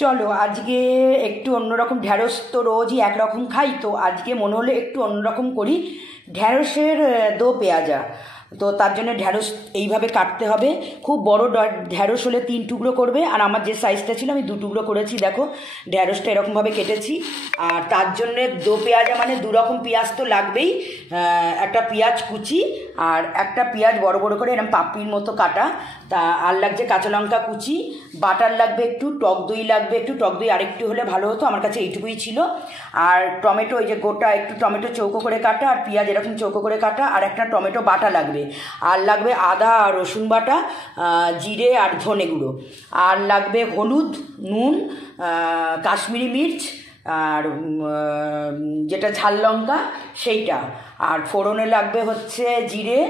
চলো আজকে একটু অন্যরকম। ঢ্যাঁড়স তো রোজই একরকম খাই, তো আজকে মনে হলো একটু অন্যরকম করি। ঢ্যাঁড়সের দো পেঁয়াজা। তো তার জন্য ঢ্যাঁড়স এইভাবে কাটতে হবে। খুব বড় ঢ্যাঁড়স হলে 3 টুকরো করবে, আর আমার যে সাইজটা ছিল আমি 2 টুকরো করেছি। দেখো ঢ্যাঁড়সটা এরকমভাবে কেটেছি। আর তার জন্যে দো পেঁয়াজা মানে 2 রকম পেঁয়াজ তো লাগবেই। একটা পেঁয়াজ কুচি আর একটা পেঁয়াজ বড় বড় করে এরকম পাপড়ির মতো কাটা। তা আর লাগছে কাঁচা লঙ্কা কুচি, বাটার লাগবে একটু, টক দই লাগবে একটু। টক দই আরেকটু হলে ভালো হতো, আমার কাছে এইটুকুই ছিল। আর টমেটো, ওই যে গোটা একটু টমেটো চৌকো করে কাটা, আর পেঁয়াজ এরকম চৌকো করে কাটা, আর একটা টমেটো বাটা লাগবে। আর লাগবে আদা আর রসুন বাটা, জিরে আর ধনে গুঁড়ো। আর লাগবে হলুদ, নুন, কাশ্মীরি মির্চ, আর যেটা ঝাল লঙ্কা সেইটা। আর ফোড়নে লাগবে হচ্ছে জিরে,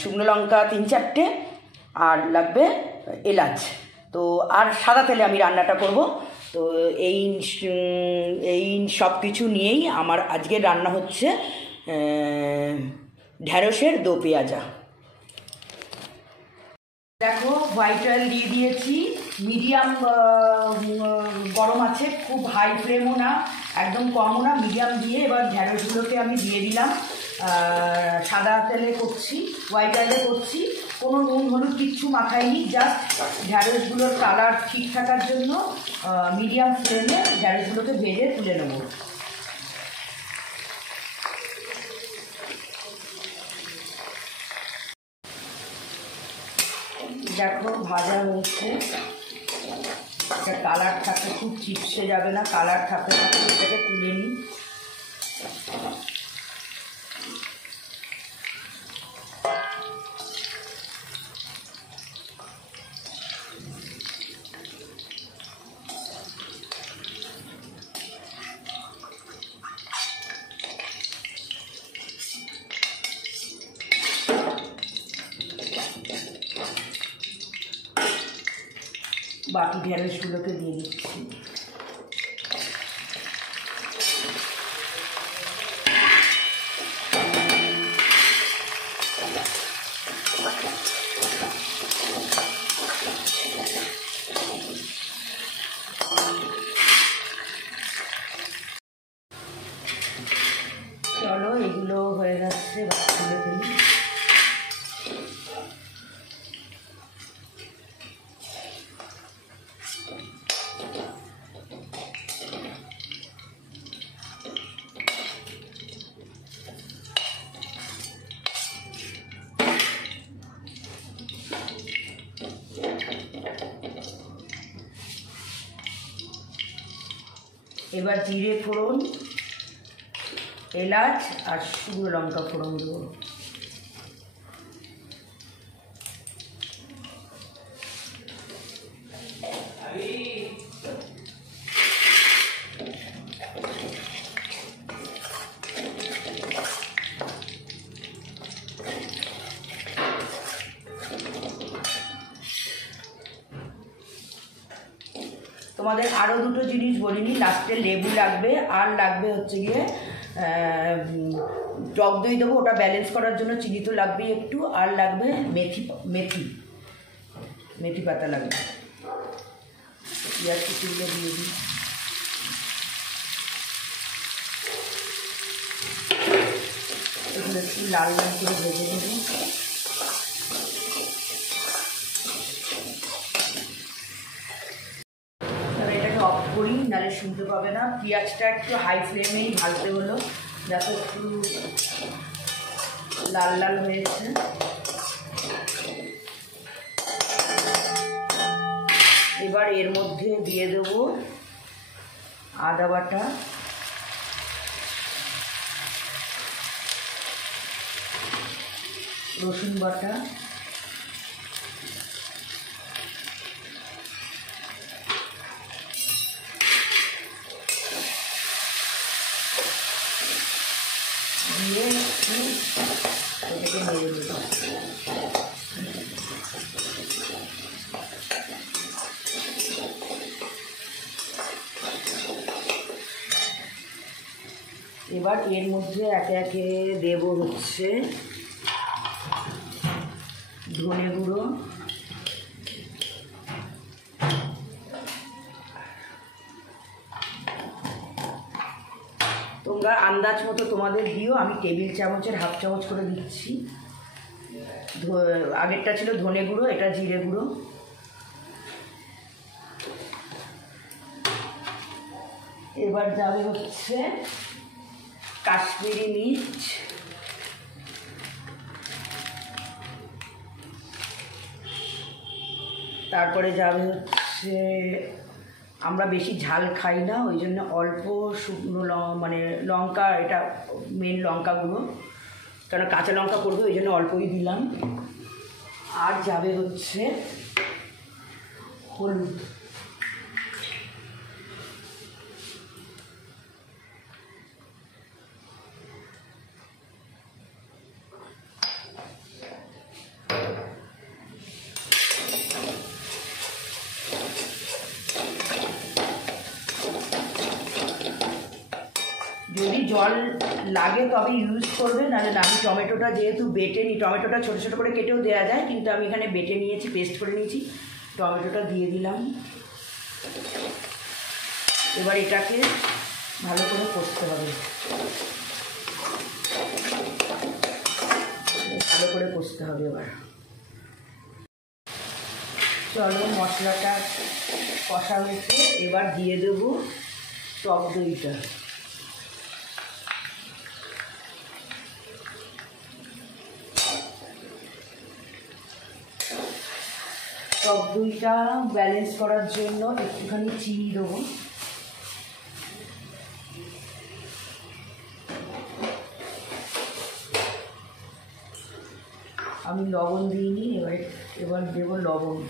শুকনো লঙ্কা 3-4টে, আর লাগবে এলাচ। তো আর সাদা তেলে আমি রান্নাটা করব। তো এই সব কিছু নিয়েই আমার আজকে রান্না হচ্ছে ঢ্যাঁড়সের দো পেঁয়াজা। দেখো হোয়াইট অয়েল দিয়ে দিয়েছি, মিডিয়াম গরম আছে, খুব হাই ফ্লেমও না একদম কমও না, মিডিয়াম দিয়ে এবার ঢ্যাঁড়সগুলোকে আমি দিয়ে দিলাম। সাদা তেলে করছি, হোয়াইট অয়েলে করছি, কোনো নুন হলুদ কিচ্ছু মাখাইনি, জাস্ট ঢ্যাঁড়সগুলোর কালার ঠিক থাকার জন্য মিডিয়াম ফ্লেমে ঢ্যাঁড়সগুলোকে ভেজে তুলে নেব। দেখো ভাজা হয়েছে, একটা কালার থাকে, খুব চিপসে যাবে না, কালার থাকতে থাকতে এটাকে তুলে নিই। বাকি ঢ্যাঁড়সগুলোকে দিয়ে দিচ্ছি। চলো এগুলো হয়ে যাচ্ছে, তুলে ফেলি। এবার জিরে ফোড়ন, এলাচ আর শুকনো লঙ্কা ফোড়ন দেবো। তোমাদের আরও দুটো জিনিস বলিনি, লাস্টে লেবু লাগবে, আর লাগবে হচ্ছে গিয়ে টক দই দেবো, ওটা ব্যালেন্স করার জন্য। চিনি তো লাগবেই একটু, আর লাগবে মেথি মেথি মেথি পাতা লাগবে। পেঁয়াজ কুচিগুলো দিয়ে দিই। এগুলো একটু লাল লাল করে ভেজে নেব। অফ করি, নাহলে শুনতে পাবে না। পেঁয়াজটা একটু হাই ফ্লেমেই ভাজতে হলো, যাতে একটু লাল লাল হয়েছে। এবার এর মধ্যে দিয়ে দেবো আদা বাটা, রসুন বাটা, দিয়ে একটু এটাকে নেড়ে দেবো। এবার এর মধ্যে একে একে দেব হচ্ছে ধনে গুঁড়ো, তোমরা আন্দাজ মতো তোমাদের দিও। আমি টেবিল চামচের হাফ চামচ করে দিচ্ছি। আগেরটা ছিল ধনে গুঁড়ো, এটা জিরে গুঁড়ো। এবার যাবে হচ্ছে কাশ্মীরি মির্চ, তারপরে যাবে হচ্ছে, আমরা বেশি ঝাল খাই না ওই জন্য অল্প শুকনো মানে লঙ্কা, এটা মেন লঙ্কা গুঁড়ো, কারণ কাঁচা লঙ্কা করবে ওই জন্য অল্পই দিলাম। আর যাবে হচ্ছে হলুদ, যদি জল লাগে তবে ইউজ করবে, নাহলে না। আমি টমেটোটা যেহেতু বেটে নিই, টমেটোটা ছোটো ছোটো করে কেটেও দেওয়া যায়, কিন্তু আমি এখানে বেটে নিয়েছি, পেস্ট করে নিয়েছি। টমেটোটা দিয়ে দিলাম। এবার এটাকে ভালো করে কষতে হবে, ভালো করে কষতে হবে। এবার চলো, মশলাটা কষা হয়েছে, এবার দিয়ে দেবো টক দইটা। টক দইটা ব্যালেন্স করার জন্য একটুখানি চিনি দেবো। আমি লবণ দিইনি, এবার দেবো লবণ।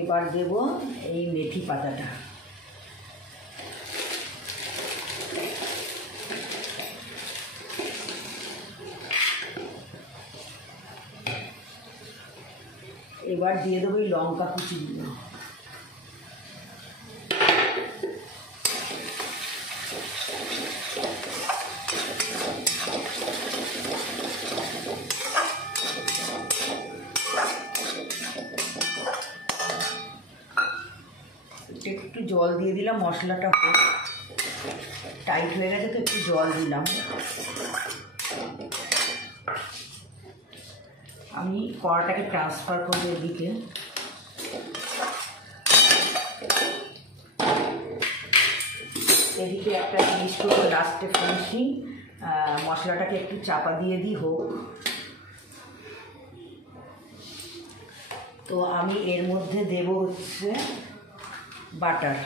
এবার দেব এই মেথি পাতাটা। এবার দিয়ে দেবো এই লঙ্কা কুচিগুলো। একটু জল দিয়ে দিলাম, মশলাটা টাইট হয়ে গেছে তো একটু জল দিলাম। আমি কড়াটাকে ট্রান্সফার করবো এদিকে। এদিকে একটা জিনিস করবো লাস্টে ফিনিশিং, মশলাটাকে একটু চাপা দিয়ে দিই হোক। তো আমি এর মধ্যে দেব হচ্ছে বাটার।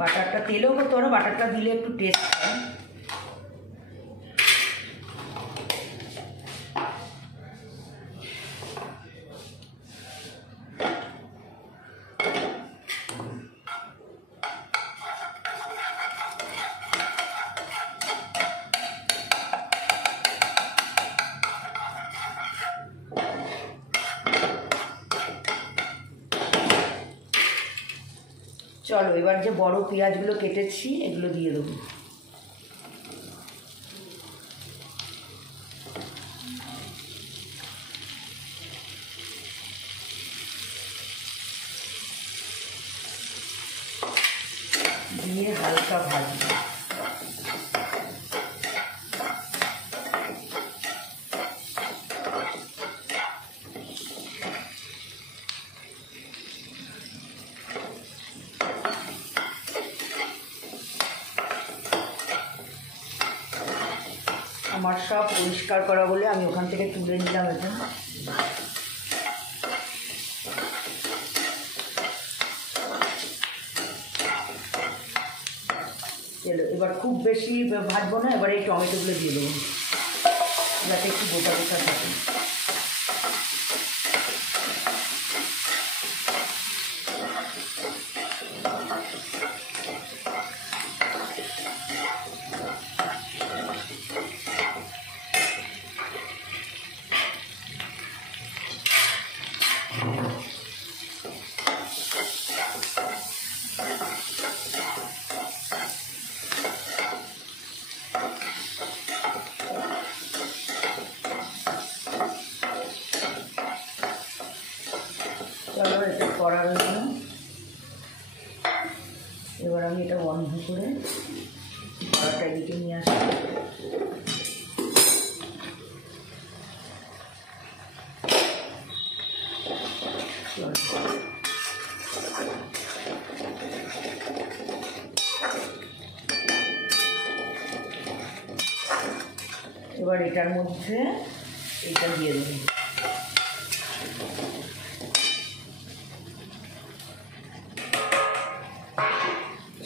বাটারটা তেলেও করতে পারো, বাটারটা দিলে একটু টেস্ট হয়। চলো, এবার যে বড় পেঁয়াজগুলো কেটেছি এগুলো দিয়ে দেবো। দিয়ে হালকা ভাজবো। আমার সব পরিষ্কার করা বলে আমি ওখান থেকে তুলে নিলাম এটা। চলো, এবার খুব বেশি ভাজবো না, এবার এই টমেটোগুলো দিয়ে দেবো যাতে একটু গোটা গোটা থাকে। বন্ধ করে কড়াটা এদিকে নিয়ে আসি। এবার এটার মধ্যে এটা দিয়ে দেবো।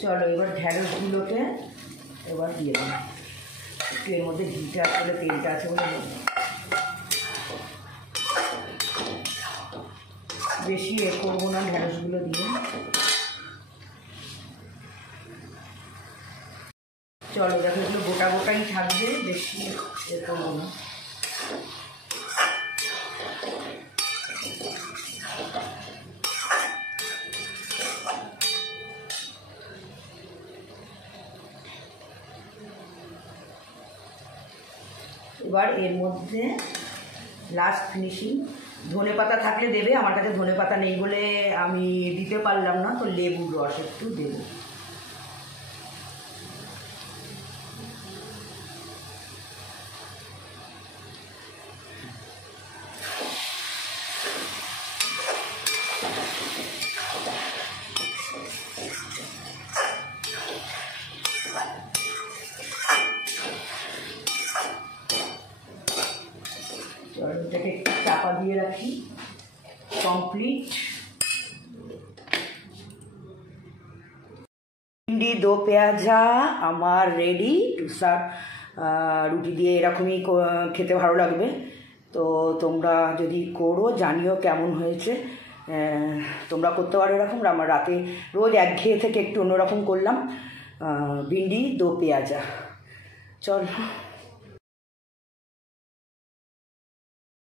চলো এবার ঢ্যাঁড়সগুলোকে এবার দিয়ে দেবো। একটু এর মধ্যে ঘিটা আছে বলে, তেলটা আছে বলে বেশি এ করবো না ঢ্যাঁড়সগুলো দিয়ে। চলো দেখো এগুলো গোটা গোটাই থাকবে, বেশি এ করবো না। এবার এর মধ্যে লাস্ট ফিনিশিং ধনেপাতা থাকলে দেবে, আমার কাছে ধনেপাতা নেই বলে আমি দিতে পারলাম না, তো লেবুর রস একটু দেবো। এটাকে একটু চাপা দিয়ে রাখি। কমপ্লিট ভিন্ডি দো পেঁয়াজা আমার রেডি টু সার্ভ। রুটি দিয়ে এরকমই খেতে ভালো লাগবে। তো তোমরা যদি করো জানিও কেমন হয়েছে। তোমরা করতে পারো এরকম। আমার রাতে রোজ একঘেয়ে থেকে একটু অন্যরকম করলাম। ভিন্ডি দো পেঁয়াজা। চল।